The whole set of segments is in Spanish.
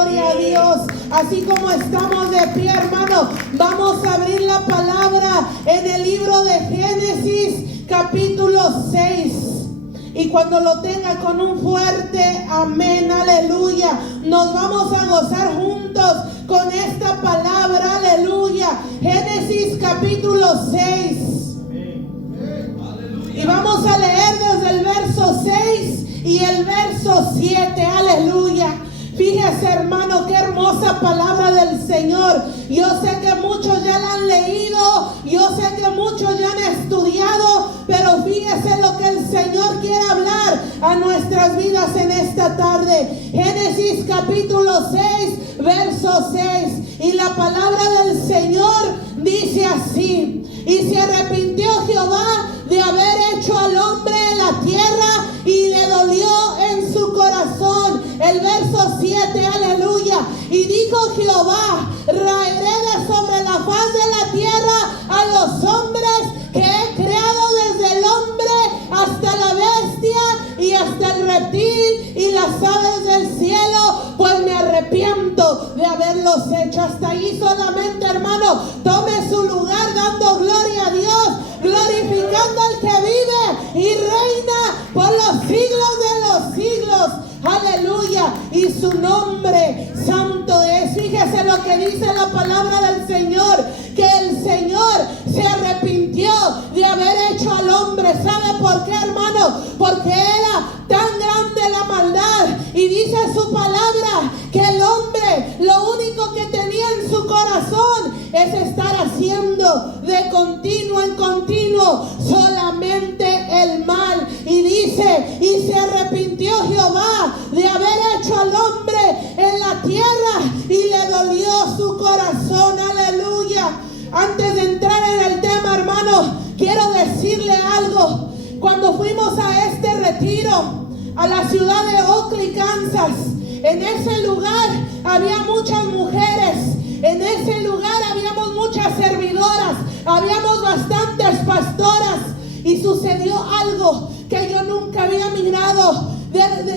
gloria a Dios. Así como estamos de pie, hermano, vamos a abrir la palabra en el libro de Génesis, capítulo 6. Y cuando lo tenga con un fuerte amén, aleluya, nos vamos a gozar juntos con esta palabra, aleluya. Génesis capítulo 6. Y vamos a leer desde el verso 6 y el verso 7, aleluya. Fíjese, hermano, qué hermosa palabra del Señor. Yo sé que muchos ya la han leído, yo sé que muchos ya han estudiado, pero fíjese lo que el Señor quiere hablar a nuestras vidas en esta tarde. Génesis capítulo 6, verso 6. Y la palabra del Señor dice así: y se arrepintió Jehová de haber hecho al hombre en la tierra, y le dolió en su corazón. El verso 7, aleluya. Y dijo Jehová: raeré de sobre la faz de la tierra a los hombres que he creado, desde el hombre hasta la bestia y hasta el reptil y las aves del cielo, pues me arrepiento de haberlos hecho. Hasta ahí solamente, hermano, tome su lugar dando gloria a Dios, glorificando al que vive y reina por los siglos de los siglos. Aleluya. Y su nombre santo es. Fíjese lo que dice la palabra del Señor, que el Señor se arrepintió de haber hecho al hombre. ¿Sabe por qué, hermano? Porque era tan grande la maldad. Y dice su palabra que el hombre lo único que tenía en su corazón es estar haciendo de continuo en continuo solamente el mal. Y dice: y se arrepintió Jehová de haber hecho al hombre en la tierra, y le dolió su corazón. Aleluya. Antes de entrar en el tema, hermano, quiero decirle algo. Cuando fuimos a este retiro a la ciudad de Oakley, Kansas, en ese lugar había muchas mujeres, en ese lugar habíamos muchas servidoras, habíamos bastantes pastoras, y sucedió algo que yo nunca había mirado.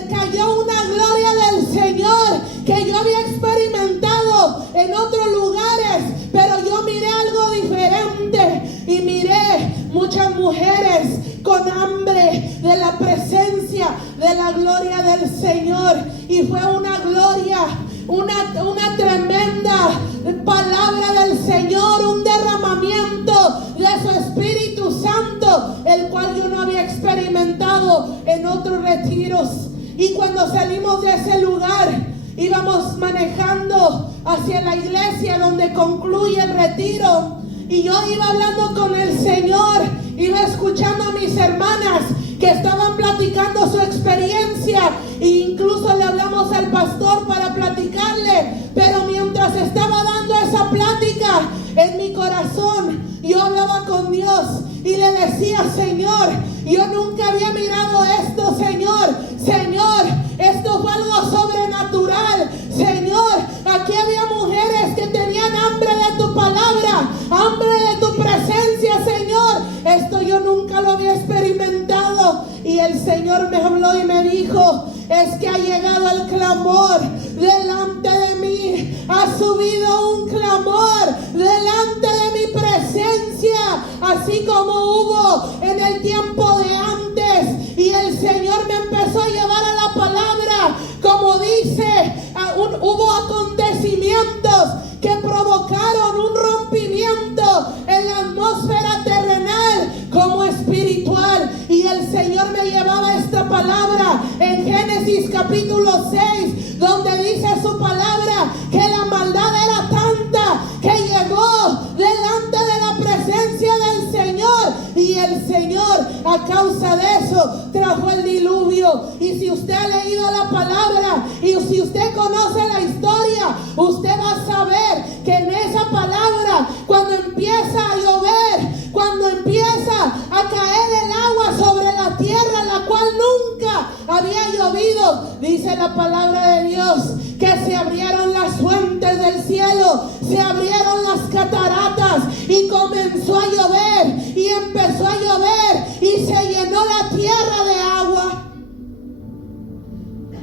Cayó una gloria del Señor que yo había experimentado en otros lugares, pero yo miré algo diferente, y miré muchas mujeres con hambre de la presencia, de la gloria del Señor. Y fue una gloria, una tremenda palabra del Señor, un derramamiento de su Espíritu Santo, el cual yo no había experimentado en otros retiros. Y cuando salimos de ese lugar, íbamos manejando hacia la iglesia donde concluye el retiro, y yo iba hablando con el Señor, iba escuchando a mis hermanas que estaban platicando su experiencia, e incluso le hablamos al pastor para platicarle. Pero mientras estaba dando esa plática, en mi corazón yo hablaba con Dios y le decía: Señor, yo nunca había mirado esto, Señor. Señor, esto fue algo sobrenatural. Señor, aquí había mujeres que tenían hambre de tu palabra, hambre de tu presencia, Señor. Esto yo nunca lo había experimentado. Y el Señor me habló y me dijo: es que ha llegado el clamor delante de mí, ha subido un clamor delante de mi presencia, así como hubo en el tiempo de antes. Y el Señor me empezó a llevar a la palabra, como dice, hubo acontecimientos que provocaron un rompimiento en la atmósfera terrenal como espiritual. Y el Señor me llevaba esta palabra en Génesis capítulo 6, donde dice su palabra que la maldad era tanta que llegó delante de la presencia del Señor, y el Señor, a causa de eso, trajo el diluvio. Y si usted ha leído la palabra y si usted conoce la historia, usted va a saber que en esa palabra, cuando empieza a llover, cuando empieza a caer el agua sobre la tierra, la cual nunca había llovido, dice la palabra de Dios que se abrieron las fuentes del cielo, se abrieron las cataratas, y comenzó a llover, y empezó a llover, y se llenó la tierra de agua.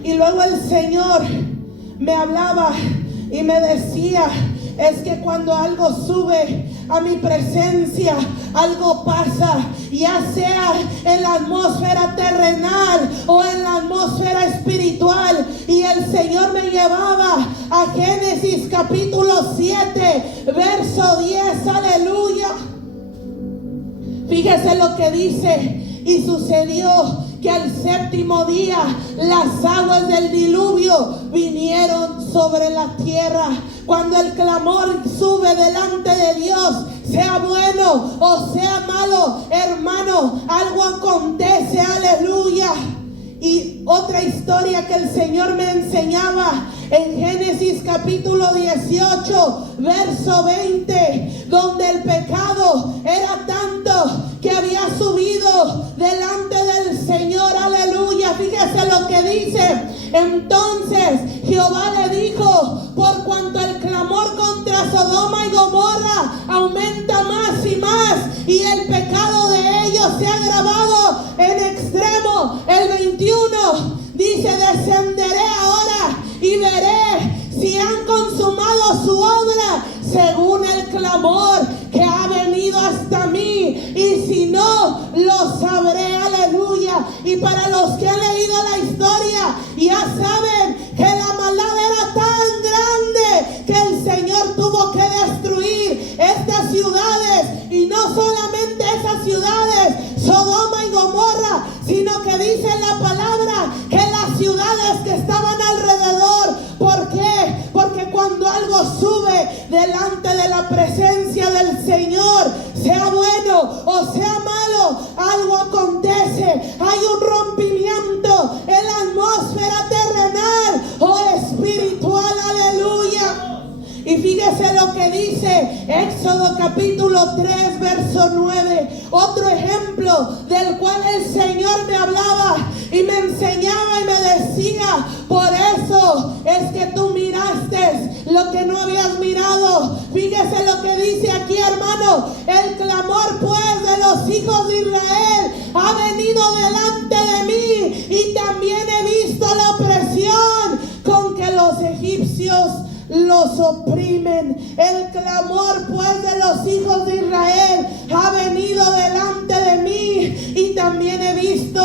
Y luego el Señor me hablaba y me decía, es que cuando algo sube a mi presencia, algo pasa, ya sea en la atmósfera terrenal o en la atmósfera espiritual. Y el Señor me llevaba a Génesis capítulo 7, verso 10, aleluya. Fíjese lo que dice: y sucedió que al séptimo día las aguas del diluvio vinieron sobre la tierra. Cuando el clamor sube delante de Dios, sea bueno o sea malo, hermano, algo acontece, aleluya. Y otra historia que el Señor me enseñaba en Génesis capítulo 18, verso 20, donde el pecado era tanto que había subido delante del Señor, aleluya. Fíjese lo que dice: entonces Jehová le dijo, por cuanto el clamor contra Sodoma y Gomorra aumenta más y más, y el pecado de ellos se ha agravado en extremo. El 21 dice: descenderé ahora y veré si han consumado su obra según el clamor que ha venido hasta mí, y si no, lo sabré, aleluya. Y para los que han leído la historia, ya saben que la maldad era tan grande que el Señor tuvo que destruir estas ciudades, y no solamente esas ciudades, Sodoma y Gomorra, sino que dice la palabra que las ciudades que estaban alrededor. ¿Por qué? Porque cuando algo sube delante de la presencia del Señor, sea bueno o sea malo, algo acontece. Hay un rompimiento en la atmósfera terrenal o espiritual, aleluya. Y fíjese lo que dice Éxodo capítulo 3, verso 9. Otro ejemplo del cual el Señor me hablaba y me enseñaba y me decía: por eso es que tú miraste lo que no habías mirado. Fíjese lo que dice aquí, hermano: el clamor pues de los hijos de Israel ha venido delante de mí, y también he visto la opresión con que los egipcios los oprimen. El clamor pues de los hijos de Israel ha venido delante de mí, y también he visto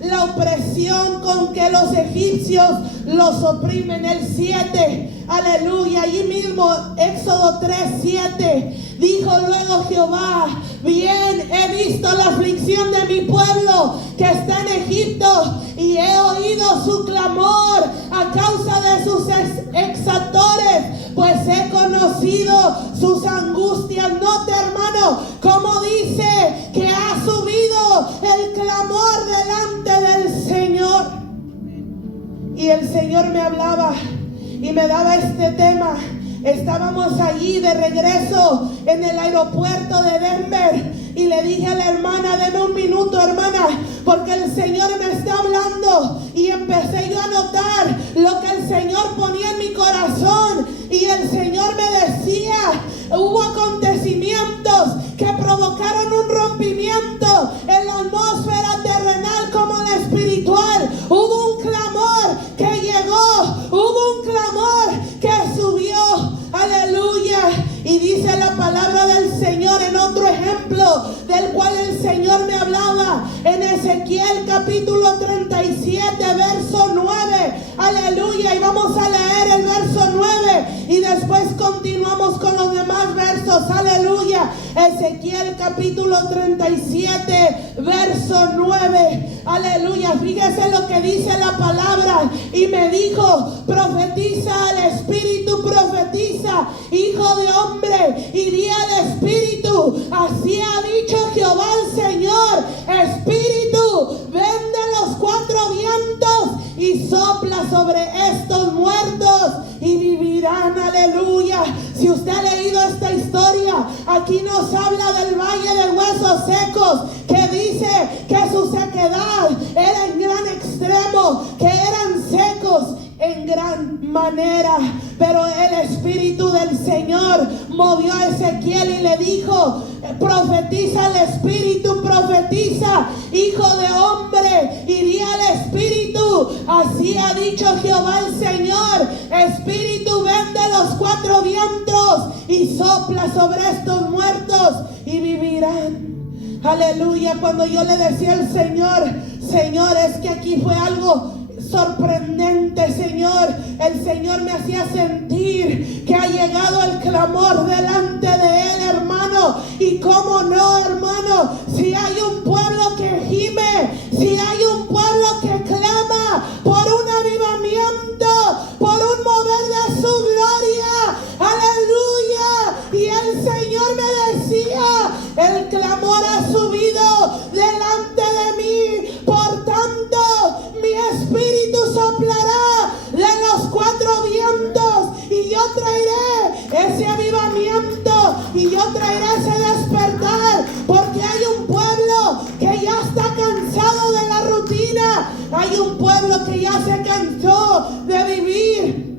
la opresión con que los egipcios los oprimen. El 7, aleluya, allí mismo, Éxodo 3, 7. Dijo luego Jehová: bien he visto la aflicción de mi pueblo que está en Egipto, y he oído su clamor a causa de sus exactores, pues he conocido sus angustias. Note, hermano, como dice que ha subido el clamor delante del Señor. Y el Señor me hablaba y me daba este tema. Estábamos allí de regreso en el aeropuerto de Denver, y le dije a la hermana: deme un minuto, hermana, porque el Señor me está hablando. Y empecé yo a notar lo que el Señor ponía en mi corazón, y el Señor me decía: hubo acontecimientos que provocaron un rompimiento en la atmósfera terrenal como en la espiritual. Hubo un clamor que llegó, hubo un clamor que subió, aleluya. Y dice la palabra del Señor en otro ejemplo del cual el Señor me hablaba, en Ezequiel capítulo 37, verso 9, aleluya. Y vamos a leer el verso 9 y después continuamos con los demás versos, aleluya. Ezequiel capítulo 37, verso 9, aleluya. Fíjese lo que dice la palabra: y me dijo: profetiza al espíritu, profetiza, hijo de hombre, y di al espíritu: así ha dicho Jehová el Señor, espíritu, ven de los cuatro vientos y sopla sobre estos muertos y vivirán, aleluya. Si usted ha leído esta historia, aquí nos habla del valle de huesos secos, que dice que su sequedad era en gran extremo, que eran secos en gran manera. Pero el Espíritu del Señor movió a Ezequiel y le dijo: profetiza al Espíritu, profetiza, hijo de hombre. Y di al Espíritu: así ha dicho Jehová el Señor, Espíritu, ven de los cuatro vientos y sopla sobre estos muertos y vivirán. Aleluya. Cuando yo le decía al Señor: Señor, es que aquí fue algo sorprendente, Señor. El Señor me hacía sentir que ha llegado el clamor delante de Él, hermano. Y cómo no, hermano, si hay un pueblo que gime, si hay un pueblo que clama por un avivamiento, por un mover de su gloria, aleluya. Y el Señor me decía: el clamor ha subido delante de mí, por tanto mi Espíritu soplará de los cuatro vientos y yo traeré ese avivamiento y yo traeré ese despertar, porque hay un pueblo que ya está cansado de la rutina, hay un pueblo que ya se cansó de vivir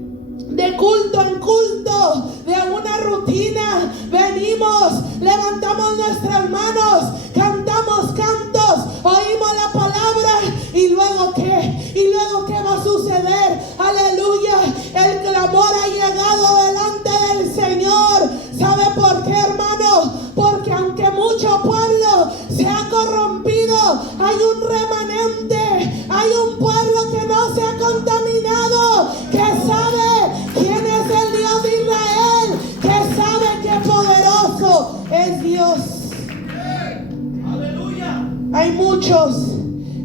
de culto en culto, de una rutina. Venimos, levantamos nuestras manos, cantamos cantos, oímos la palabra y luego ¿qué? ¿Y luego qué va a suceder? Aleluya. El clamor ha llegado delante del Señor. ¿Sabe por qué, hermano? Porque aunque mucho pueblo se ha corrompido, hay un remanente, hay un pueblo que no se ha contaminado, que sabe quién es el Dios de Israel, que sabe que poderoso es Dios. Aleluya. Hay muchos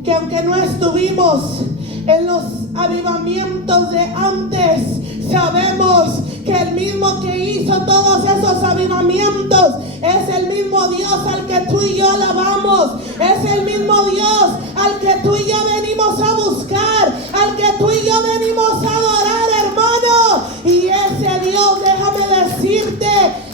que aunque no estuvimos en los avivamientos de antes, sabemos que el mismo que hizo todos esos avivamientos es el mismo Dios al que tú y yo alabamos, es el mismo Dios al que tú y yo venimos a buscar, al que tú y yo venimos a adorar, hermano. Y ese Dios, déjame decirte,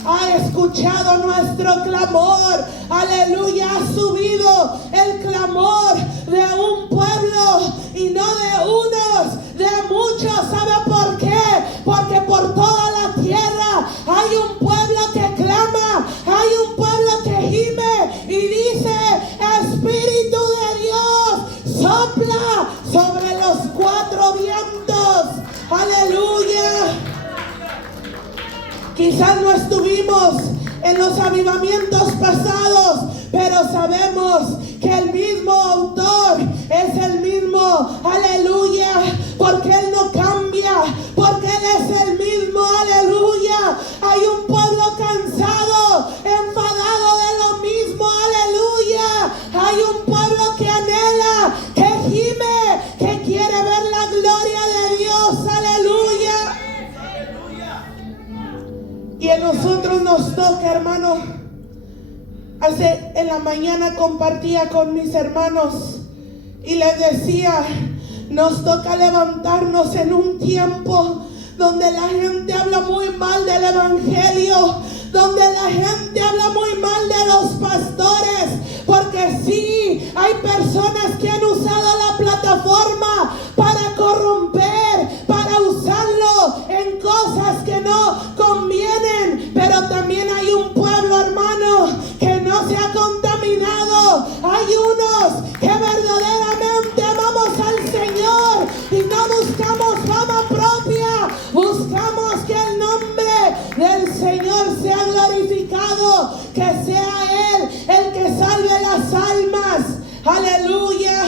ha escuchado nuestro clamor. Aleluya. Ha subido el clamor de un pueblo y no de unos, de muchos. ¿Sabe por qué? Porque por toda la tierra hay un pueblo que clama, hay un pueblo que gime y dice: Espíritu de Dios, sopla sobre los cuatro vientos. Aleluya. Quizás no estuvimos en los avivamientos pasados, pero sabemos que el mismo autor es el mismo. Aleluya. Porque Él no cambia, porque Él es el mismo. Aleluya. Hay un pueblo cansado, enfadado de lo mismo. Aleluya. Hay un pueblo que anhela, que gime, que quiere ver la gloria de Dios. Aleluya. Y a nosotros nos toca, hermano. En la mañana compartía con mis hermanos y les decía: nos toca levantarnos en un tiempo donde la gente habla muy mal del evangelio, donde la gente habla muy mal de los pastores, porque sí, hay personas que han usado la plataforma para corromper, para usarlo en cosas que no convienen. Pero también hay un pueblo, hermano, que no se ha contaminado. Hay unos que verdaderamente amamos al Señor y no buscamos fama propia, buscamos que el nombre del Señor sea glorificado, que sea Él el que salve las almas. Aleluya.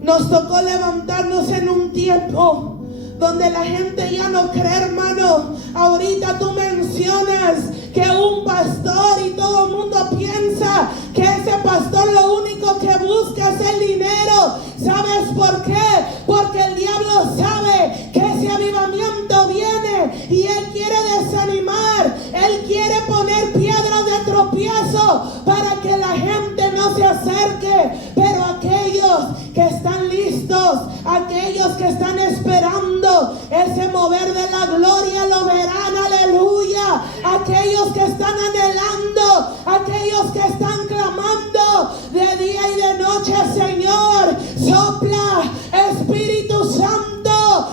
Nos tocó levantarnos en un tiempo donde la gente ya no cree, hermano. Ahorita tú mencionas que un pastor y todo el mundo piensa que ese pastor lo único que busca es el dinero. ¿Sabes por qué? Porque el diablo sabe que ese avivamiento viene y él quiere desanimar, él quiere poner piedras de tropiezo para que la gente no se acerque. Pero aquellos que están listos, aquellos que están esperando ese mover de la gloria, lo verán. Aleluya. Aquellos que están anhelando, aquellos que están clamando de día y de noche: Señor, sopla, Espíritu Santo,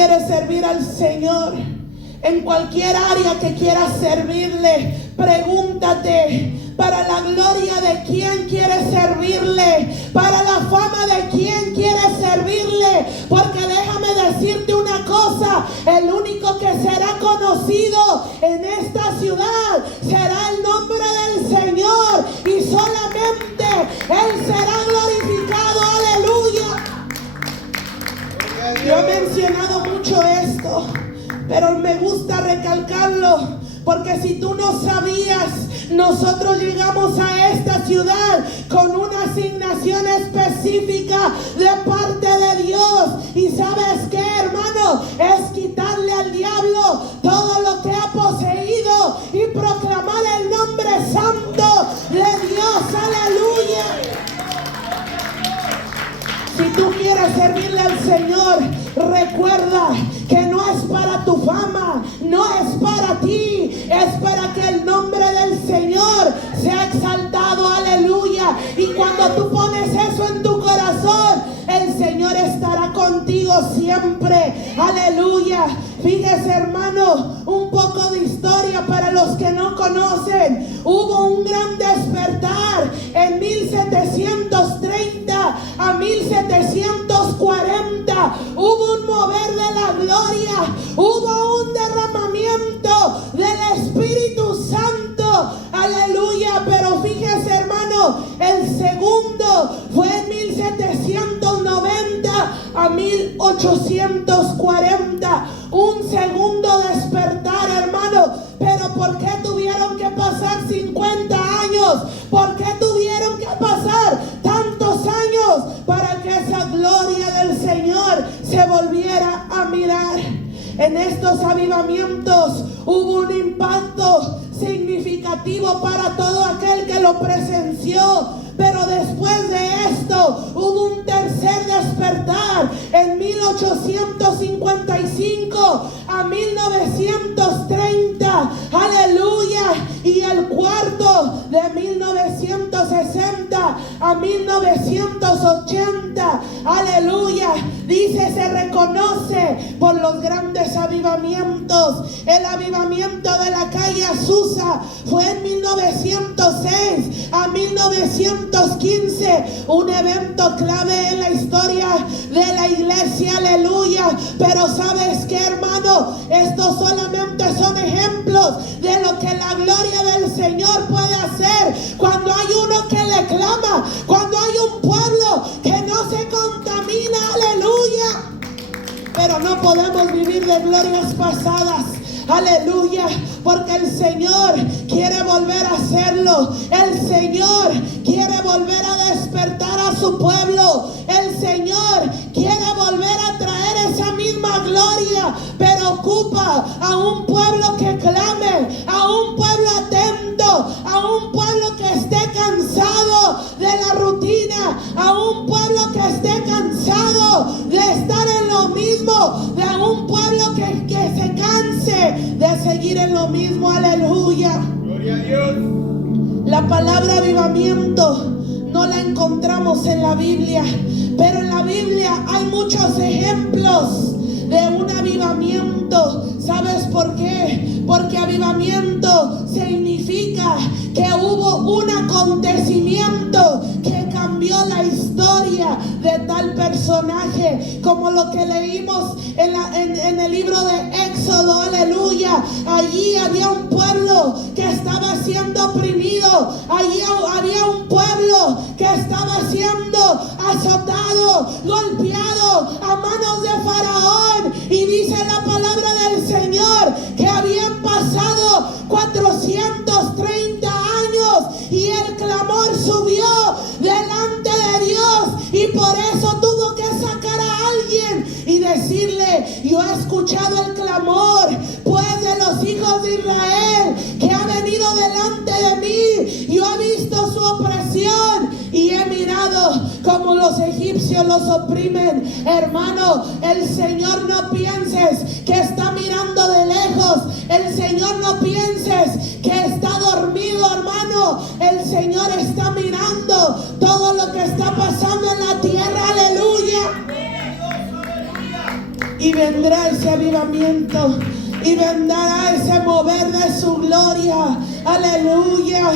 quieres servir al Señor, en cualquier área que quieras servirle, pregúntate, ¿para la gloria de quién quieres servirle? ¿Para la fama de quién quieres servirle? Porque déjame decirte una cosa, el único que será conocido en esta ciudad será el nombre del Señor, y solamente Él será glorificado. Aleluya. Yo he mencionado mucho esto, pero me gusta recalcarlo, porque si tú no sabías, nosotros llegamos a esta ciudad con una asignación específica de parte de Dios. Y ¿sabes qué, hermano? Es quitarle al diablo todo lo que ha poseído y proclamar el nombre santo de Dios. Aleluya. Si tú quieres servirle al Señor, recuerda que no es para tu fama, no es para ti, es para que el nombre del Señor sea exaltado. Aleluya. Y cuando tú pones eso en tu corazón, el Señor estará contigo siempre. Aleluya. Fíjese, hermano, un poco de historia para los que no conocen. Hubo un gran despertar en 1730 a 1740. Hubo un mover de la gloria, hubo un derramamiento del Espíritu Santo. Aleluya. Pero fíjese, hermano, el segundo fue en 1790 a 1840. Un segundo despertar, hermano. Pero ¿por qué tuvieron que pasar 50 años? ¿Por qué tuvieron que pasar tantos años para que esa gloria del Señor se volviera a mirar? En estos avivamientos hubo un impacto significativo para todo aquel que lo presenció. Pero después de esto hubo un tercer despertar en 1855 a 1930. Aleluya. Y el cuarto de 1960 a 1980. Aleluya. Dice, se reconoce por los grandes avivamientos. El avivamiento de la calle Azusa fue en 1906 a 1915, un evento clave en la historia de la iglesia. Aleluya. Pero ¿sabes qué, hermano? Estos solamente son ejemplos de lo que la gloria del Señor puede hacer cuando hay uno que le clama, cuando hay un pueblo que no se contamina. Aleluya. Pero no podemos vivir de glorias pasadas. Aleluya, porque el Señor quiere volver a hacerlo. El Señor quiere volver a despertar a su pueblo. El Señor quiere volver a traer esa misma gloria, pero ocupa a un pueblo que clame, a un pueblo atento, a un pueblo que esté cansado de la rutina, a un pueblo que esté cansado de estar en lo mismo, de un pueblo que se canse de seguir en lo mismo. Aleluya. Gloria a Dios. La palabra avivamiento no la encontramos en la Biblia, pero en la Biblia hay muchos ejemplos de un avivamiento. ¿Sabes por qué? Porque avivamiento significa que hubo un acontecimiento que cambió la historia de tal personaje, como lo que leímos en el libro de Éxodo. Aleluya. Allí había un pueblo que estaba siendo oprimido. Allí había un pueblo que estaba siendo azotado, golpeado a manos de Faraón. Y dice la palabra del Señor que habían pasado 430 años y el clamor subió delante de Dios, y por eso tuvo que sacar a alguien y decirle: yo he escuchado el clamor pues de los hijos de Israel que ha venido delante de mí. Yo he visto su opresión y he mirado como los egipcios los oprimen. Hermano, el Señor no pienses que está mirando de lejos. El Señor no pienses que está dormido, hermano. El Señor está mirando todo lo que está pasando en la tierra. Aleluya. Y y vendrá ese avivamiento y vendrá ese mover de su gloria. Aleluya.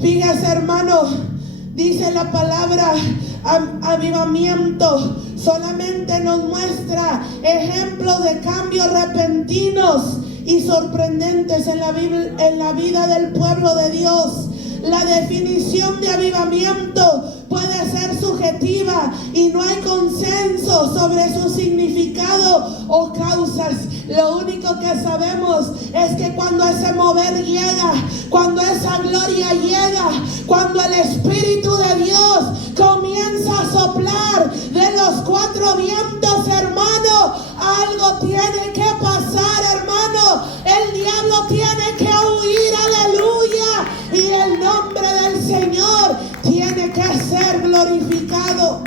Fíjese, hermano, dice la palabra avivamiento solamente nos muestra ejemplos de cambios repentinos y sorprendentes en la vida del pueblo de Dios. La definición de avivamiento puede ser subjetiva y no hay consenso sobre su significado o causas. Lo único que sabemos es que cuando ese mover llega, cuando esa gloria llega, cuando el Espíritu de Dios comienza a soplar de los cuatro vientos, hermano, algo tiene que pasar, hermano. El diablo tiene que huir, aleluya, y el nombre del Señor tiene que ser glorificado.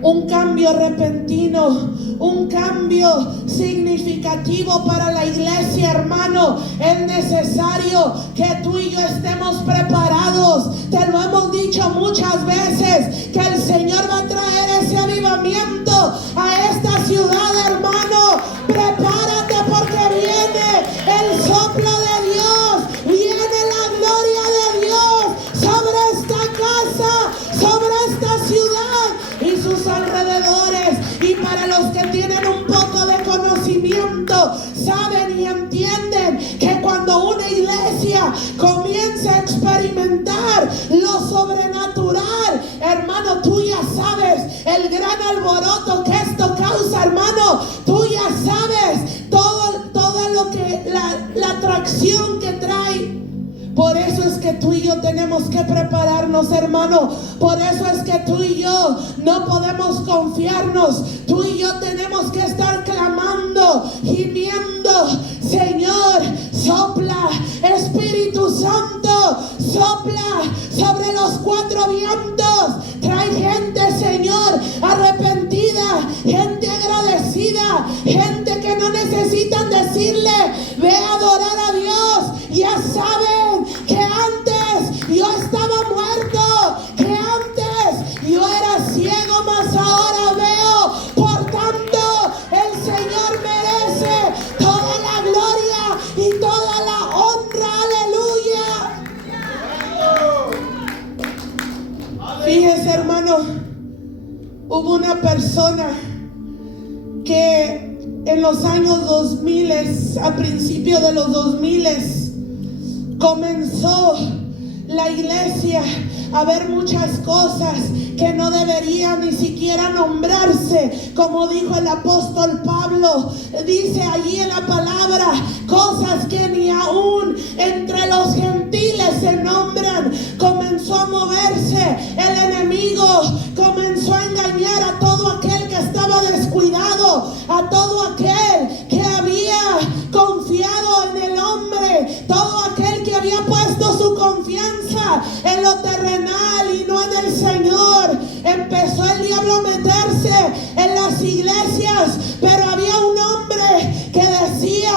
Un cambio repentino, un cambio significativo para la iglesia, hermano. Es necesario que tú y yo estemos preparados. Te lo hemos dicho muchas veces, que el Señor va a traer ese avivamiento a esta ciudad, hermano. Prepárate porque viene el soplo de Dios, viene la gloria de Dios sobre esta casa, sobre esta ciudad y sus alrededores. Y para los que tienen un poco de conocimiento, saben y entienden que cuando una iglesia comienza a experimentar lo sobrenatural, hermano, tú ya sabes el gran alboroto que esto causa, hermano. Tú ya sabes todo lo que la atracción que trae. Por eso es que tú y yo tenemos que prepararnos, hermano. Por eso es que tú y yo no podemos confiarnos. Tú y yo tenemos que estar clamando, gimiendo: Señor, sopla, Espíritu Santo, sopla sobre los cuatro vientos. Trae gente, Señor, arrepentida, gente agradecida, gente que no necesitan decirle: ve a adorar a Dios. Ya saben que antes yo estaba muerto, que antes yo era ciego, mas ahora veo. Por tanto, el Señor merece toda la gloria y toda la honra. Aleluya. Fíjese, hermano, hubo una persona que en los años 2000, a principios de los 2000, comenzó la iglesia a ver muchas cosas que no deberían ni siquiera nombrarse, como dijo el apóstol Pablo. Dice allí en la palabra cosas que ni aún entre los gentiles se nombran. Comenzó a moverse el enemigo, comenzó a engañar a todo aquel que estaba descuidado, a todo aquel que había confiado en el hombre, todo aquel que había puesto su confianza en lo terrenal y no en el Señor. Empezó el diablo a meterse en las iglesias, pero había un hombre que decía: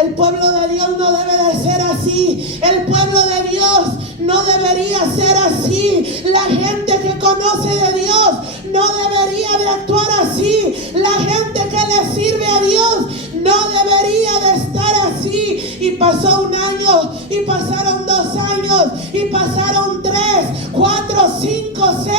el pueblo de Dios no debe de ser así, el pueblo de Dios no debería ser así, la gente que conoce de Dios no debería de actuar así, la gente que le sirve a Dios no debería de estar así. Y pasó un año, y pasaron 2 años, y pasaron 3, 4, 5, 6,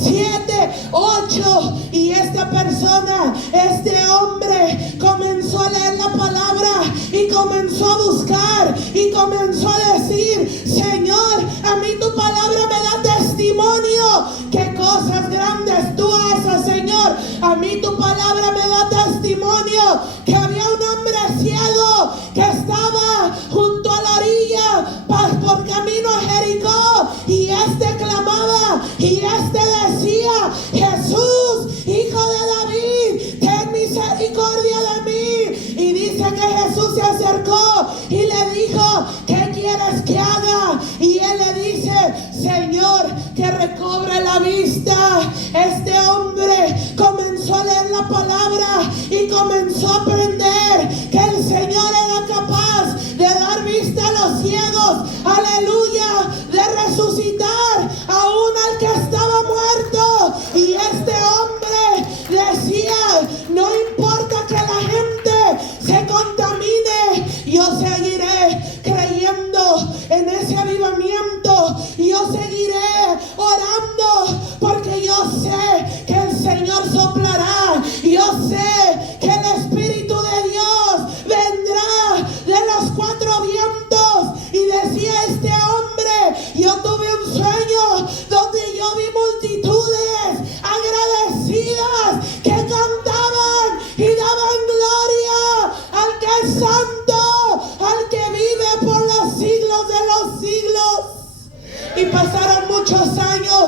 7, 8, y esta persona, este hombre, comenzó a leer la palabra y comenzó a buscar y comenzó a decir: Señor, a mí tu palabra me da testimonio que cosas grandes tú haces, Señor. A mí tu palabra me da testimonio que había un hombre ciego que estaba junto a la orilla por camino a Jericó, y este clamaba y este decía: Jesús, hijo de David, ten misericordia de mí. Y dice que Jesús se acercó y le dijo: ¿qué quieres que haga? Y él le dice: Señor, que recobre la vista. Este hombre comenzó a leer la palabra y comenzó a aprender que el Señor era capaz de dar vista a los ciegos, aleluya, de resucitar aún al que estaba muerto. Y este hombre decía: no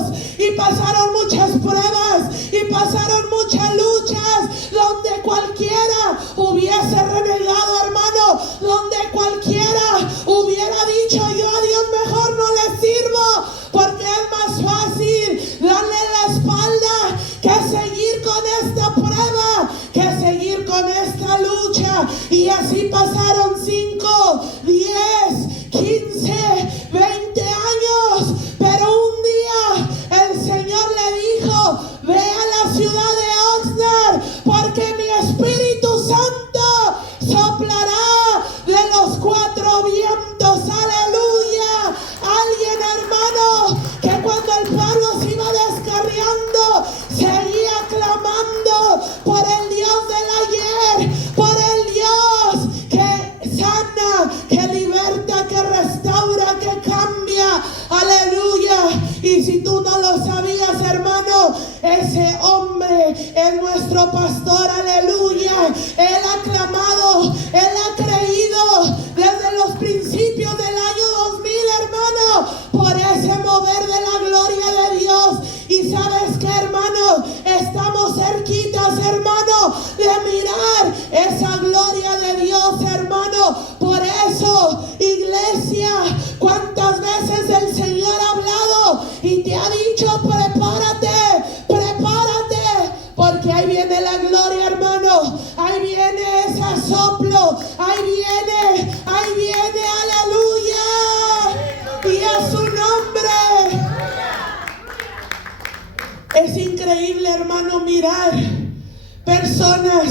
años y pasaron muchas pruebas y pasaron muchas luchas donde cualquiera hubiese renegado, hermano, donde cualquiera hubiera dicho: yo a Dios mejor no le sirvo, porque es más fácil darle la espalda que seguir con esta prueba, que seguir con esta lucha. Y así pasaron 5, 10, 15, 20 años, pero un día el Señor le dijo: ve a la ciudad de Oxnard, porque mi Espíritu Santo soplará de los 4 vientos. Aleluya. Alguien, hermano, que cuando el pueblo se iba descarriando, seguía clamando por el Dios del ayer, por el Dios que sana, que liberta, que restaura, que cambia. Aleluya. Y si tú no lo sabías, hermano, ese hombre es nuestro pastor. Aleluya. Él ha clamado, él ha creído desde los principios del año 2000, hermano, por ese mover de la gloria de Dios. Y sabes que, hermano, estamos cerquitas, hermano, de mirar esa gloria de Dios, hermano. Por eso, iglesia, cuántas veces el Señor ha hablado y te ha dicho: prepárate, prepárate, porque ahí viene la gloria, hermano. Ahí viene ese soplo, ahí viene, aleluya. Y a su nombre. Es increíble, hermano, mirar personas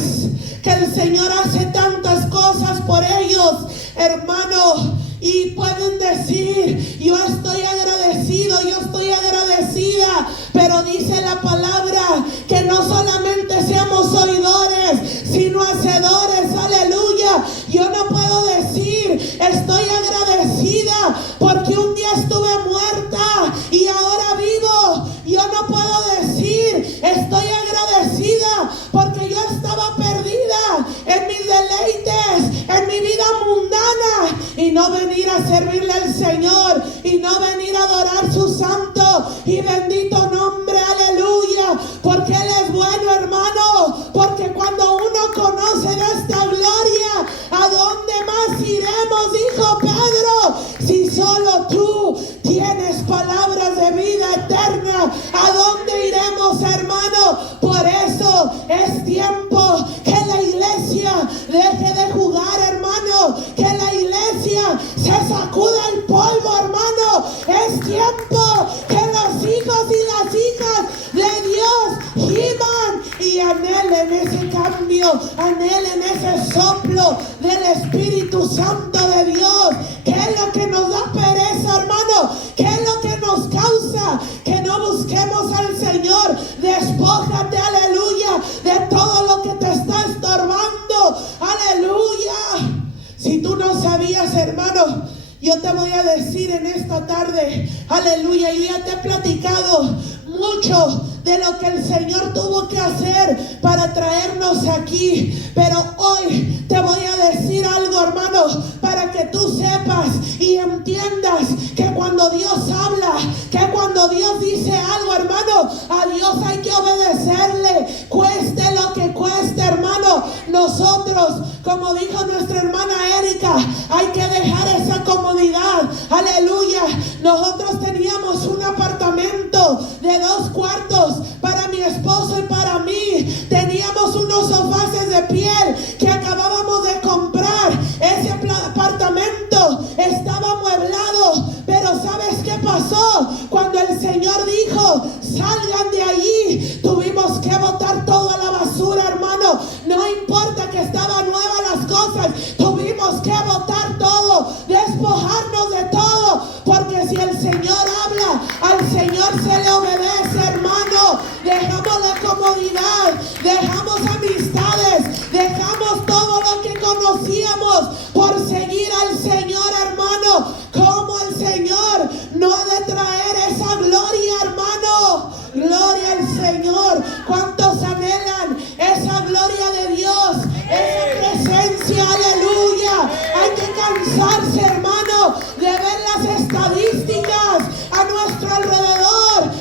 que el Señor hace tantas cosas por ellos, hermano, y pueden decir: yo estoy agradecido, yo estoy agradecida. Pero dice la palabra que no solamente seamos oidores, sino hacedores. Aleluya. Yo no puedo decir: estoy agradecida porque un día estuve muerta y ahora vivo. Yo no puedo decir: estoy agradecida porque yo estaba perdida en mis deleites, en mi vida mundana, y no venir a servirle al Señor, y no venir a adorar su santo y bendito nombre. Aleluya. Porque Él es bueno, hermano. Porque cuando uno conoce de esta gloria, ¿a dónde más iremos, dijo Pedro? Si solo tú tienes palabras de vida eterna, ¿a dónde iremos, hermano? Por eso es tiempo que la iglesia deje de jugar, hermano. Que la iglesia se sacuda el polvo, hermano. Es tiempo que los hijos y las hijas de Dios giman y anhelen ese cambio, anhelen ese soplo del Espíritu Santo de Dios. ¿Qué es lo que nos da pereza, hermano? ¿Qué es lo que nos causa que no busquemos al Señor? Despójate, aleluya, de todo lo que te está estorbando. Aleluya. Si tú no sabías, hermano, yo te voy a decir en esta tarde, aleluya, yo ya te he platicado mucho de lo que el Señor tuvo que hacer para traernos aquí, pero hoy te voy a decir algo, hermano, para que tú sepas y entiendas que cuando Dios habla, que cuando Dios dice algo, hermano, a Dios hay que obedecerle, cueste lo que cueste, hermano. Nosotros, como dijo nuestra hermana Erika, hay que dejar esa comodidad. Aleluya. Nosotros teníamos un apartamento de 2 cuartos para mi esposo y para mí. Teníamos unos sofaces de piel que acabábamos de comprar. Ese apartamento estaba amueblado, pero ¿sabes qué pasó? Cuando el Señor dijo: salgan de allí, tuvimos que botar todo a la basura, hermano. No importa que estaban nuevas las cosas, tuvimos que botar todo, despojarnos de todo, porque si el Señor habla, al Señor se le obedece, hermano. Dejamos la comodidad, dejamos amistades, dejamos todo lo que conocíamos por seguir al Señor, hermano. Como el Señor no ha de traer esa gloria, hermano. Gloria al Señor. ¿Cuántos anhelan esa gloria de Dios? Esa presencia, aleluya. Hay que cansarse, hermano, de ver las estadísticas a nuestro alrededor.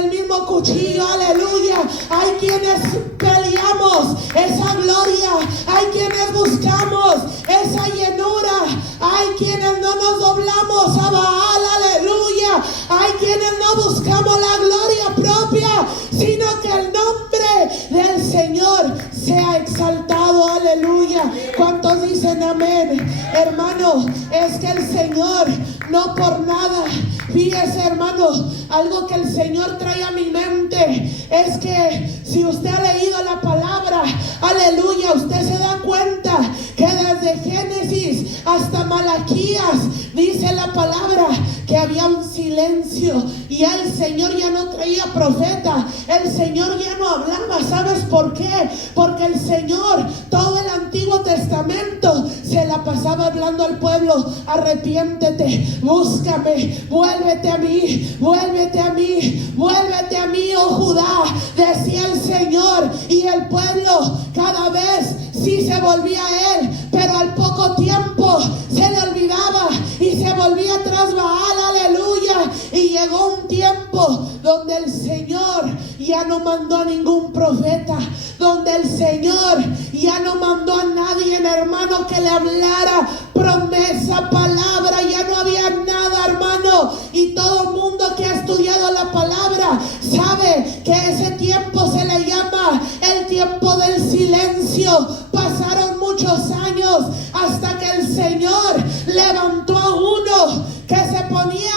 el mismo cuchillo, aleluya. Hay quienes peleamos esa gloria, hay quienes buscamos esa llenura, hay quienes no nos doblamos a Baal, aleluya. Hay quienes no buscamos la gloria propia, sino que el nombre del Señor sea exaltado, aleluya. ¿Cuántos dicen amén? Hermano, es que el Señor no por nada, fíjese hermano, algo que el Señor trae a mi mente es que si usted ha leído la palabra, aleluya, usted se da cuenta que desde Génesis hasta Malaquías dice la palabra que había un silencio y ya el Señor ya no traía profeta, el Señor ya no hablaba. ¿Sabes por qué? Porque el Señor todo el Antiguo Testamento se la pasaba hablando al pueblo: arrepiéntete, búscame, vuélvete a mí, vuélvete a mí, vuélvete a mí, oh Judá, decía el Señor. Y el pueblo cada vez sí se volvía a él, pero al poco tiempo se le olvidaba y se volvía tras Baal, aleluya. Y llegó un tiempo donde el Señor ya no mandó a ningún profeta, donde el Señor ya no mandó a nadie, hermano, que le hablara promesa, palabra. Ya no había nada, hermano. Y todo el mundo que ha estudiado la palabra sabe que ese tiempo se le llama el tiempo del silencio. Pasaron muchos años hasta que el Señor levantó a uno que se ponía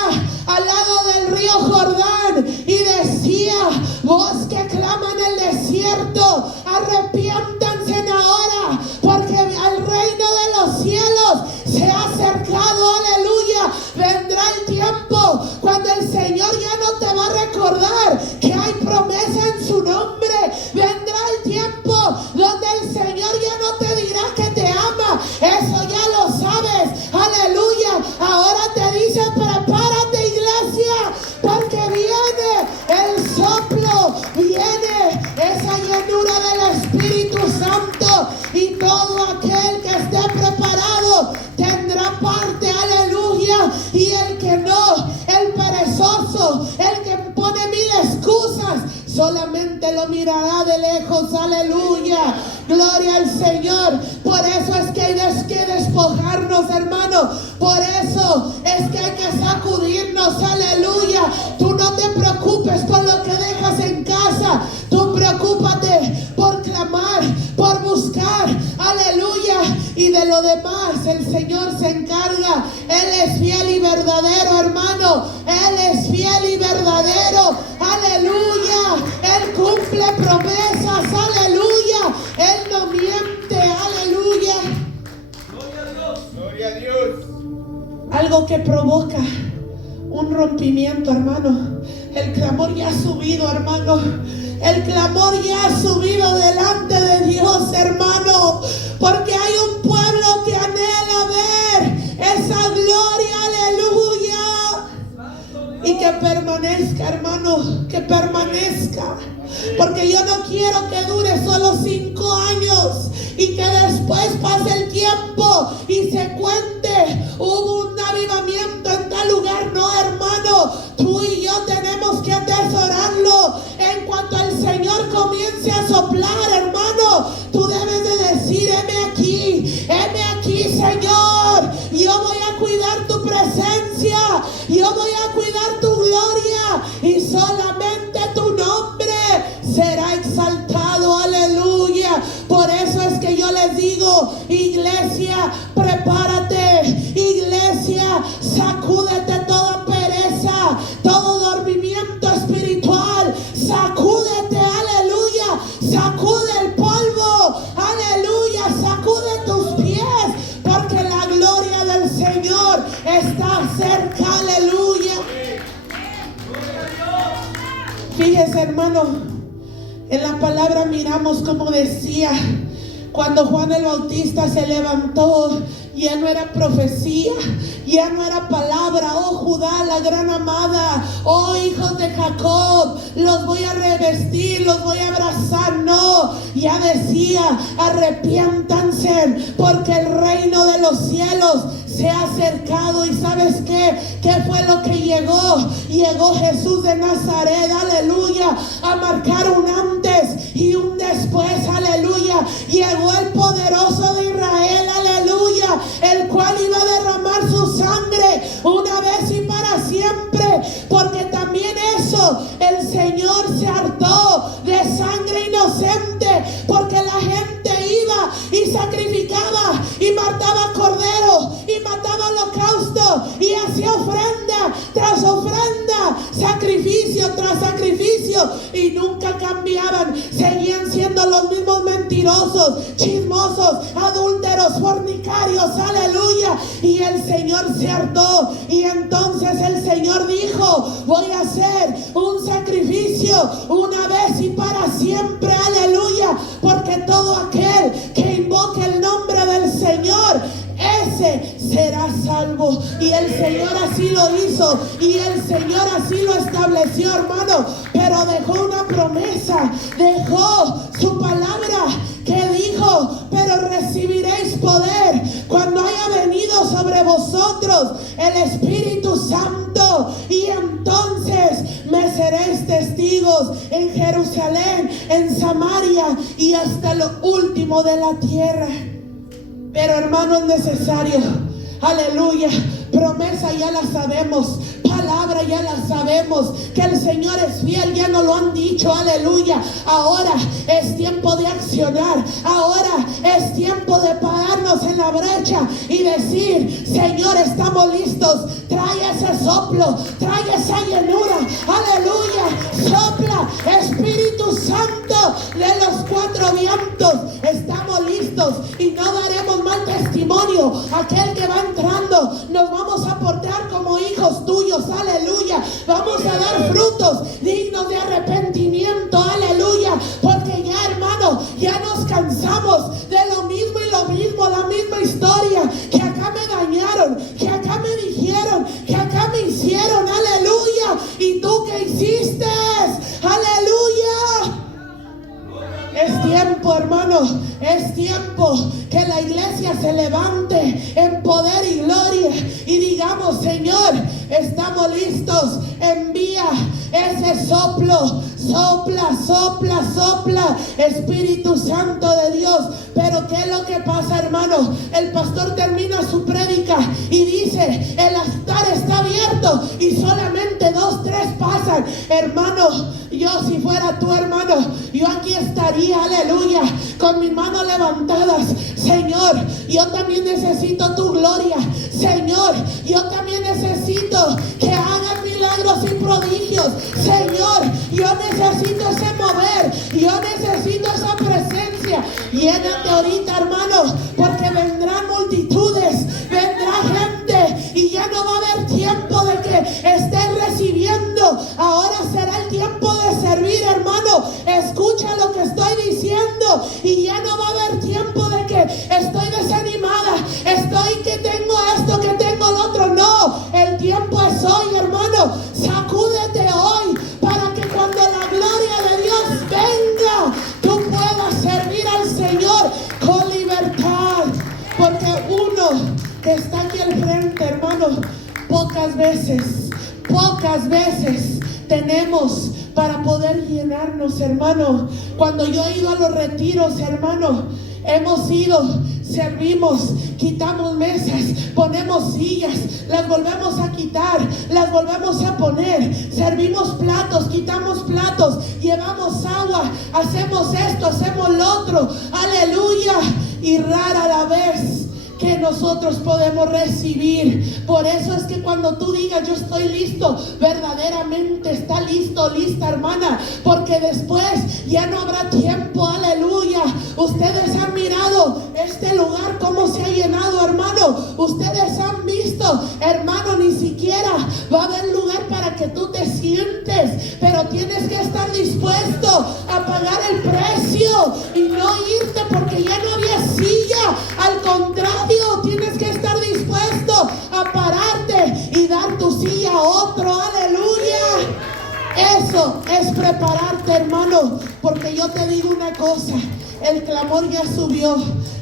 al lado del río Jordán y decía: voz que clama en el desierto, arrepiéntanse ahora, porque al reino de los cielos se ha acercado, aleluya. Vendrá el tiempo cuando el Señor ya no te va a recordar que hay promesa en su nombre. Vendrá el tiempo donde el Señor ya no te dirá que te ama, eso ya lo sabes, aleluya. Ahora te dice: prepárate, iglesia, porque viene el soplo, viene esa llenura del Espíritu Santo, y todo aquel que esté preparado tendrá parte, aleluya. Y el que no, el perezoso, el que pone mil excusas, solamente lo mirará de lejos, aleluya. Gloria al Señor. Por eso es que hay que despojarnos, hermano. Por eso es que hay que sacudirnos, aleluya. Tú no te preocupes por lo que dejas en casa. Tú preocúpate por clamar, por buscar, aleluya. Y de lo demás el Señor se encarga. Él es fiel y verdadero, hermano. Él es fiel y verdadero, aleluya. Él cumple promesas, aleluya. Él no miente, aleluya. Gloria a Dios. Gloria a Dios. Algo que provoca un rompimiento, hermano. El clamor ya ha subido, hermano. El clamor ya ha subido delante de Dios, hermano. Porque hay un pueblo que anhela ver esa gloria, aleluya. Y que permanezca, hermano, que permanezca. Porque yo no quiero que dure solo 5 años y que después pase el tiempo y se cuente: hubo un avivamiento en tal lugar. No, hermano, tú y yo tenemos que atesorarlo. En cuanto el Señor comience a soplar, hermano, tú debes de decir: heme aquí, Señor. Yo voy a cuidar tu presencia, yo voy a cuidar tu gloria, y solamente tu nombre será exaltado, aleluya. Por eso es que yo les digo: iglesia, prepárate. Iglesia, sacúdete toda pereza, todo dormimiento espiritual. Sacúdete, aleluya. Sacude el polvo, aleluya. Sacude tus pies, porque la gloria del Señor está cerca, aleluya. Fíjese, hermano, en la palabra miramos como decía: cuando Juan el Bautista se levantó, ya no era profecía, Ya no era palabra, oh Judá, la gran amada, oh hijos de Jacob, los voy a revestir, los voy a abrazar. No, ya decía, arrepiéntanse, porque el reino de los cielos se ha acercado. ¿Y sabes qué? ¿Qué fue lo que llegó? Llegó Jesús de Nazaret, aleluya, a marcar un antes y un después, aleluya. Llegó el poderoso de Israel, aleluya, el cual iba a derramar su sangre una vez y para siempre, porque también eso, el Señor se hartó de sangre inocente, porque la gente iba y sacrificaba y mataba cordero y mataba holocausto y hacía ofrenda tras ofrenda, sacrificio tras sacrificio, y nunca cambiaban. Seguían siendo los mismos mentirosos, chismosos, adúlteros, fornicarios, aleluya. Y el Señor se hartó, y entonces el Señor dijo: voy a hacer un sacrificio una vez y para siempre, aleluya, porque todo aquel que invoque el nombre del Señor, ese será salvo. Y el Señor así lo hizo, y el Señor así lo estableció, hermano. Pero dejó una promesa, dejó su palabra, que dijo: pero recibiréis poder cuando haya venido sobre vosotros el Espíritu Santo, y entonces me seréis testigos en Jerusalén, en Samaria y hasta lo último de la tierra. Pero hermano, es necesario, aleluya, promesa ya la sabemos, palabra ya la sabemos, que el Señor es fiel, ya nos lo han dicho, aleluya. Ahora es tiempo de accionar, ahora es tiempo de pararnos en la brecha y decir: Señor, estamos listos, trae ese soplo, trae esa llenura, aleluya, sopla, Espíritu Santo de los cuatro vientos. Estamos listos y no daremos mal testimonio. Aquel que va entrando, nos vamos a portar como hijos tuyos, aleluya. Vamos a dar frutos dignos de arrepentimiento, aleluya, porque ya, hermano, ya nos cansamos de lo mismo y lo mismo, la misma historia, que acá me dañaron, que acá me dijeron, que acá me hicieron, aleluya. ¿Y tú qué hiciste? Aleluya. Es tiempo, hermano, es tiempo que la iglesia se levante en poder y gloria y digamos: Señor, estamos listos, envía ese soplo, sopla, sopla, sopla, Espíritu Santo de Dios. Pero ¿qué es lo que pasa, hermano? El pastor termina su prédica y dice: el altar está abierto y solamente 2, 3 pasan. Hermano, yo si fuera tú, hermano, yo aquí estaría, aleluya, con mis manos levantadas. Señor, yo también necesito tu gloria. Señor, yo también necesito que hagas milagros y prodigios. Señor, yo necesito ese mover, yo necesito esa presencia. Llénate ahorita, hermano, porque vendrán multitudes, vendrá gente, y ya no va a haber tiempo de que estés recibiendo. Ahora será el tiempo de servir, hermano. Escucha lo que estoy diciendo, y ya no va a haber tiempo de que estoy desanimada, estoy que tengo esto, que tengo lo otro. No, el tiempo es hoy, hermano. Sacúdete hoy para que cuando la gloria de Dios venga, tú puedas servir al Señor con libertad. Porque uno que está aquí al frente, hermano, pocas veces tenemos para poder llenarnos, hermano. Cuando yo he ido a los retiros, hermano, hemos ido, servimos, quitamos mesas, ponemos sillas, las volvemos a quitar, las volvemos a poner, servimos platos, quitamos platos, llevamos agua, hacemos esto, hacemos lo otro, aleluya. Y rara la vez que nosotros podemos recibir. Por eso es que cuando tú digas: yo estoy listo, verdaderamente está listo, lista, hermana, porque después ya no habrá tiempo, aleluya. Ustedes han mirado este lugar cómo se ha llenado, hermano. Ustedes han visto, hermano, ni siquiera va a haber lugar para que tú te sientes, pero tienes que estar dispuesto a pagar el precio y no irte porque ya no había silla. Al contrario, tienes que estar dispuesto a parar prepararte, hermano, porque yo te digo una cosa, el clamor ya subió.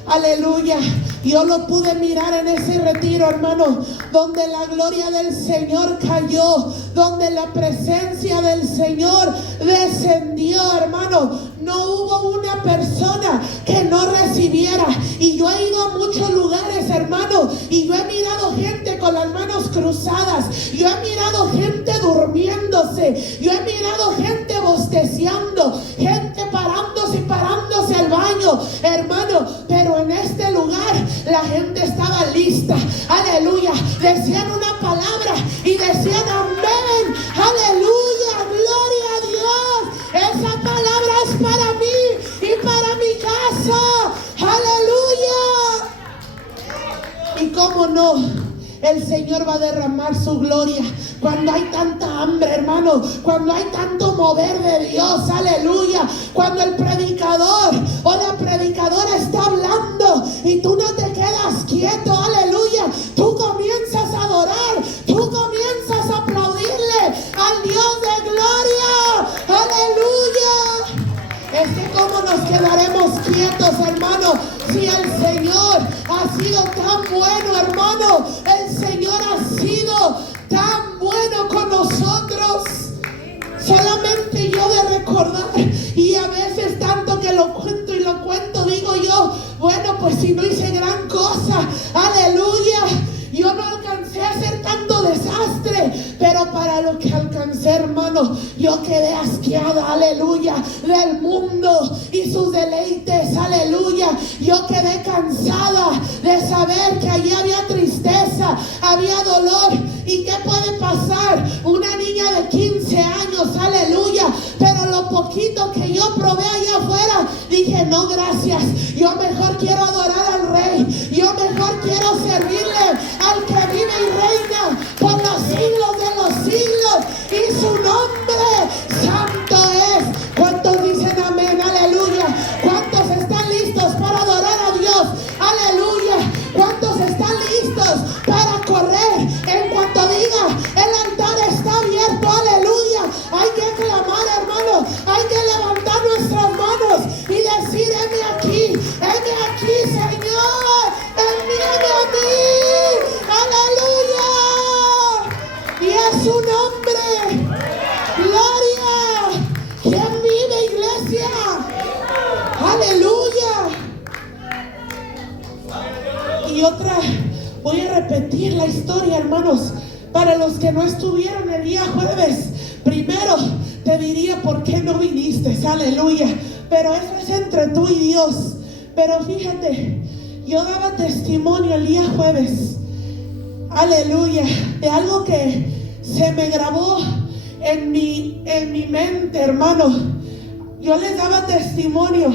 Aleluya. Yo lo pude mirar en ese retiro, hermano, donde la gloria del Señor cayó, donde la presencia del Señor descendió, hermano. No hubo una persona que no recibiera. Y yo he ido a muchos lugares, hermano, y yo he mirado gente con las manos cruzadas. Yo he mirado gente durmiéndose. Yo he mirado gente bosteciando, gente parándose al baño, hermano. Pero en este lugar la gente estaba lista. Aleluya. Decían una palabra y decían amén. Aleluya. Gloria a Dios. Esa palabra es para mí y para mi casa. Aleluya. Y cómo no, el Señor va a derramar su gloria cuando hay tanta hambre, hermano, cuando hay tanto mover de Dios. Aleluya. Cuando el predicador o la predicadora está hablando y tú no te quedas quieto. Aleluya. Tú comienzas a adorar, tú comienzas a aplaudirle al Dios de gloria. Aleluya. Es que cómo nos quedaremos quietos, hermano, si el Señor ha sido tan bueno, hermano. El Señor ha sido tan bueno con nosotros. Solamente yo de recordar, y a veces tanto que lo cuento y lo cuento, digo yo, bueno, pues si no hice gran cosa, aleluya, yo no alcancé a hacer tanto desastre, pero para lo que alcancé, hermano, yo quedé asqueada, aleluya, del mundo y sus deleites, aleluya. Yo quedé cansada de saber que allí había tristeza, había dolor. ¿Y qué puede pasar? Una niña de 15 años, aleluya, pero lo poquito que yo probé allá afuera, dije, no, gracias, yo mejor quiero adorar al Rey, yo mejor quiero servirle al que vive y reina por los siglos de los siglos, y su nombre santo es. ¿Cuántos dicen amén? Aleluya. ¿Cuántos están listos para adorar a Dios? Aleluya. ¿Cuántos están listos para correr en cuanto diga el altar está abierto? Aleluya. Hay que clamar, hermano, hay que levantar nuestras manos y decir, heme aquí, Señor, envíame a mí. Aleluya. Y es su nombre. Gloria. ¿Quién vive, iglesia? Aleluya. Y otra, voy a repetir la historia, hermanos, para los que no estuvieron el día jueves. Primero te diría, ¿por qué no viniste? Aleluya. Pero eso es entre tú y Dios. Pero fíjate, yo daba testimonio el día jueves, aleluya, de algo que se me grabó en mi mente, hermano. Yo les daba testimonio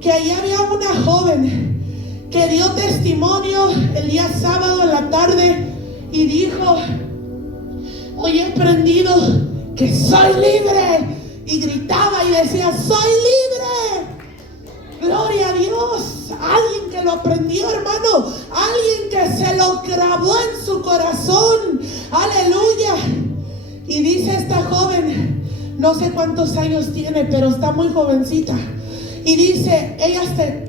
que ahí había una joven que dio testimonio el día sábado en la tarde y dijo, hoy he aprendido que soy libre, y gritaba y decía, soy libre. Gloria a Dios. Alguien que lo aprendió, hermano, alguien que se lo grabó en su corazón. Aleluya. Y dice esta joven, no sé cuántos años tiene, pero está muy jovencita, y dice, ella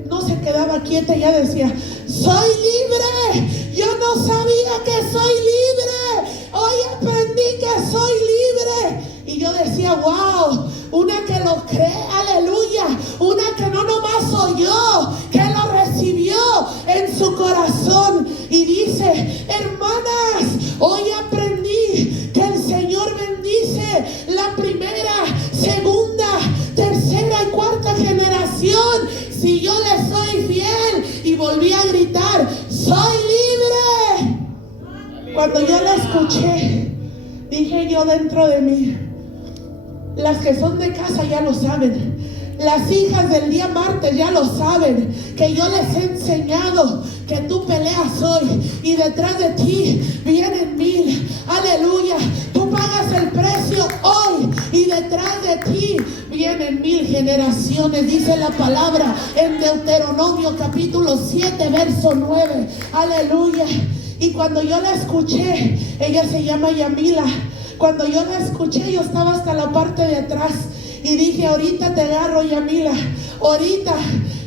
no se quedaba quieta, ella decía, soy libre. Yo no sabía que soy libre, hoy aprendí que soy libre. Y yo decía, wow, una que lo cree, aleluya, una que no nomás oyó, que lo recibió en su corazón. Y dice, hermanas, hoy aprendí que el Señor bendice la primera, segunda, tercera y cuarta generación si yo le soy fiel. Y volví a gritar, soy libre. Cuando yo la escuché, dije yo dentro de mí, las que son de casa ya lo saben, las hijas del día martes ya lo saben, que yo les he enseñado que tú peleas hoy y detrás de ti vienen 1000, aleluya. Tú pagas el precio hoy y detrás de ti vienen 1000 generaciones, dice la palabra en Deuteronomio capítulo 7 verso 9, aleluya. Y cuando yo la escuché, ella se llama Yamila, Cuando yo la escuché, yo estaba hasta la parte de atrás y dije, ahorita te agarro, Yamila, ahorita.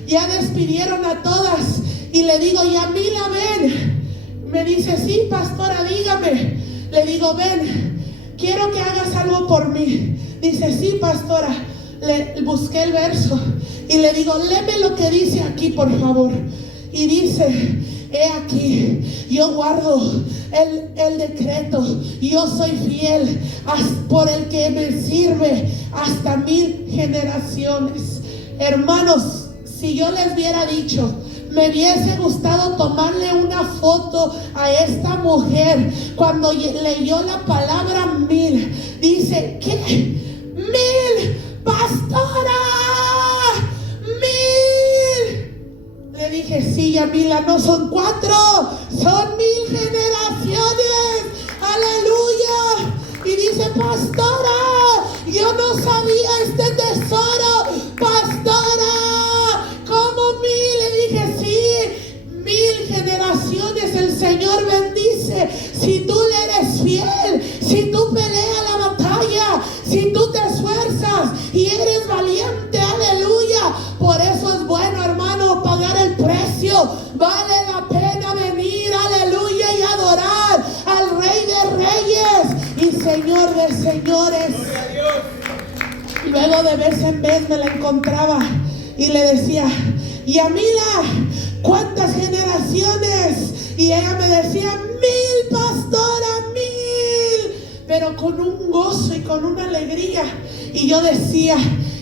Ya despidieron a todas y le digo, Yamila, ven. Me dice, sí, pastora, dígame. Le digo, ven, quiero que hagas algo por mí. Dice, sí, pastora. Le busqué el verso y le digo, léeme lo que dice aquí, por favor. Y dice, he aquí, yo guardo el decreto, yo soy fiel por el que me sirve hasta 1000 generaciones. Hermanos, si yo les hubiera dicho, me hubiese gustado tomarle una foto a esta mujer cuando leyó la palabra 1000. Dice, ¿qué? 1000, pastora, 1000. Le dije, sí, Yamila, no son 4, son 1000 generaciones. Aleluya. Y dice, pastora, yo no sabía este tesoro, pastora. ¿Cómo 1000? Le dije, sí, 1000 generaciones el Señor bendice. Si tú le eres fiel, si tú peleas la batalla, si tú te esfuerzas y eres valiente, aleluya. Por eso es bueno, hermano, pagar el precio. Vale la pena venir, aleluya, y adorar al Rey de Reyes y Señor de Señores. Gloria a Dios. Luego de vez en vez me la encontraba y le decía, Yamila, ¿cuántas generaciones? Y ella me decía, 1000, pastora, 1000. Pero con un gozo y con una alegría. Y yo decía,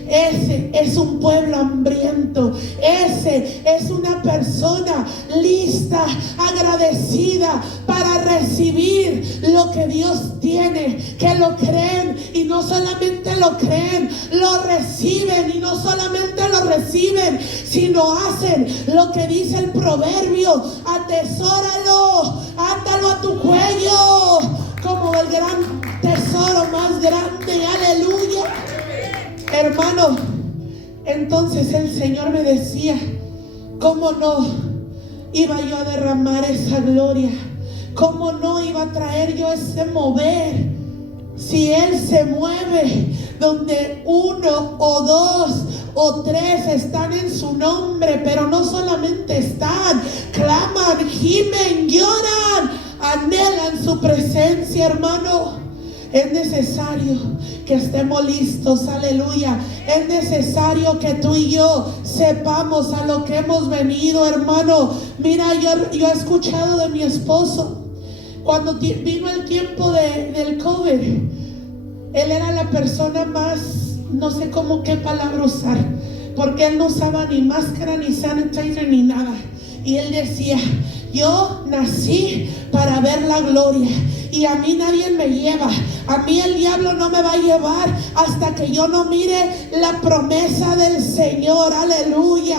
ese es un pueblo hambriento. Ese es una persona lista, agradecida para recibir lo que Dios tiene. Que lo creen y no solamente lo creen, lo reciben. Y no solamente lo reciben, sino hacen lo que dice el proverbio: atesóralo, átalo a tu cuello como el gran tesoro más grande. Aleluya. Hermano, entonces el Señor me decía, ¿cómo no iba yo a derramar esa gloria? ¿Cómo no iba a traer yo ese mover? Si Él se mueve donde 1 o 2 o 3 están en su nombre, pero no solamente están, claman, gimen, lloran, anhelan su presencia, hermano. Es necesario que estemos listos, aleluya. Es necesario que tú y yo sepamos a lo que hemos venido, hermano. Mira, yo he escuchado de mi esposo, cuando vino el tiempo del COVID, él era la persona más, no sé cómo qué palabra usar, porque él no usaba ni máscara, ni sanitizer, ni nada. Y él decía, yo nací para ver la gloria y a mí nadie me lleva. A mí el diablo no me va a llevar hasta que yo no mire la promesa del Señor. Aleluya.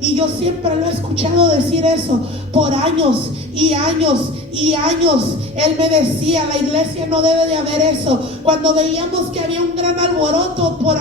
Y yo siempre lo he escuchado decir eso por años y años y años. Él me decía, la iglesia no debe de haber eso. Cuando veíamos que había un gran alboroto por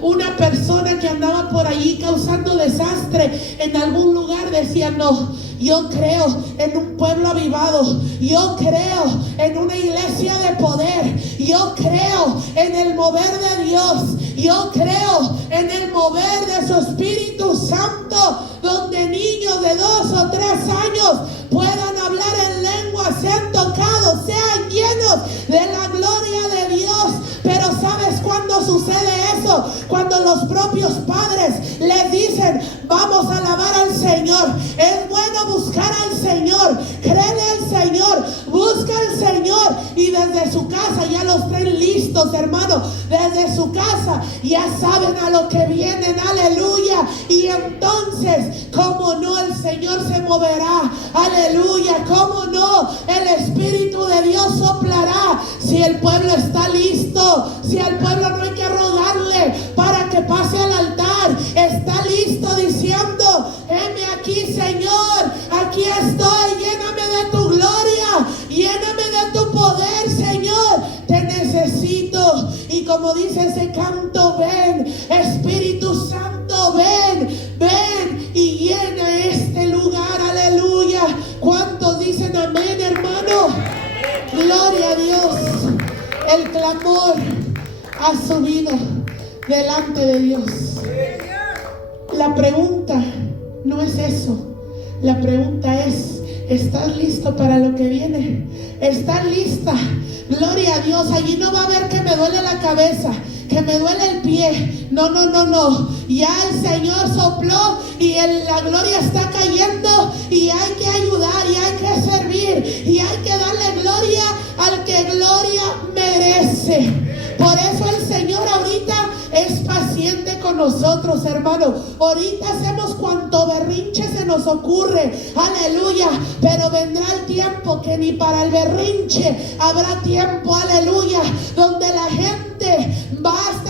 una persona que andaba por allí causando desastre en algún lugar, decía, no, yo creo en un pueblo avivado, yo creo en una iglesia de poder, yo creo en el mover de Dios, yo creo en el mover de su Espíritu Santo, donde niños de 2 o 3 años puedan hablar en lengua, sean tocados, sean llenos de la gloria de Dios. Pero ¿sabes cuándo sucede eso? Cuando los propios padres les dicen, vamos a alabar al Señor. Es bueno buscar al Señor, créele al Señor, busca al Señor. Y desde su casa ya los traen listos, hermano. Desde su casa ya saben a lo que vienen, aleluya. Y entonces, ¿cómo no el Señor se moverá? Aleluya, ¿cómo no el Espíritu de Dios soplará? Si el pueblo está listo, si al pueblo no hay que rogarle para que pase al altar, está listo diciendo, heme aquí, Señor, aquí estoy, lléname de tu gloria, lléname de tu poder, Señor, te necesito. Y como dice ese canto, ven, Espíritu Santo, ven, ven y llena este lugar, aleluya. ¿Cuántos dicen amén, hermano? Gloria a Dios. El clamor ha subido delante de Dios. La pregunta no es eso. La pregunta es: ¿estás listo para lo que viene? ¿Estás lista? Gloria a Dios. Allí no va a haber que me duele la cabeza, que me duele el pie. No. Ya el Señor sopló y la gloria está cayendo, y hay que ayudar, y hay que servir, y hay que darle gloria al que gloria merece. Por eso el Señor ahorita es paciente con nosotros, hermano. Ahorita hacemos cuanto berrinche se nos ocurre, aleluya, pero vendrá el tiempo que ni para el berrinche habrá tiempo, aleluya, donde la gente va a estar